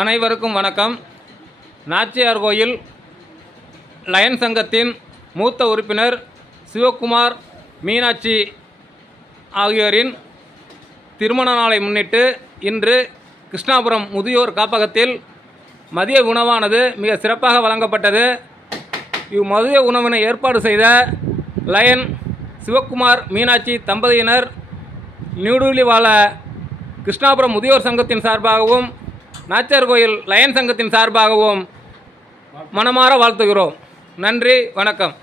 அனைவருக்கும் வணக்கம். நாச்சியார் கோயில் லயன் சங்கத்தின் மூத்த உறுப்பினர் சிவக்குமார் மீனாட்சி ஆகியோரின் திருமண நாளை முன்னிட்டு இன்று கிருஷ்ணாபுரம் முதியோர் காப்பகத்தில் மதிய உணவானது மிக சிறப்பாக வழங்கப்பட்டது. இவ் மதிய உணவினை ஏற்பாடு செய்த லயன் சிவக்குமார் மீனாட்சி தம்பதியினர் நியூடெல்லி வாழ கிருஷ்ணாபுரம் முதியோர் சங்கத்தின் சார்பாகவும் நாச்சார் கோயில் லயன் சங்கத்தின் சார்பாகவும் மனமாற வாழ்த்துகிறோம். நன்றி வணக்கம்.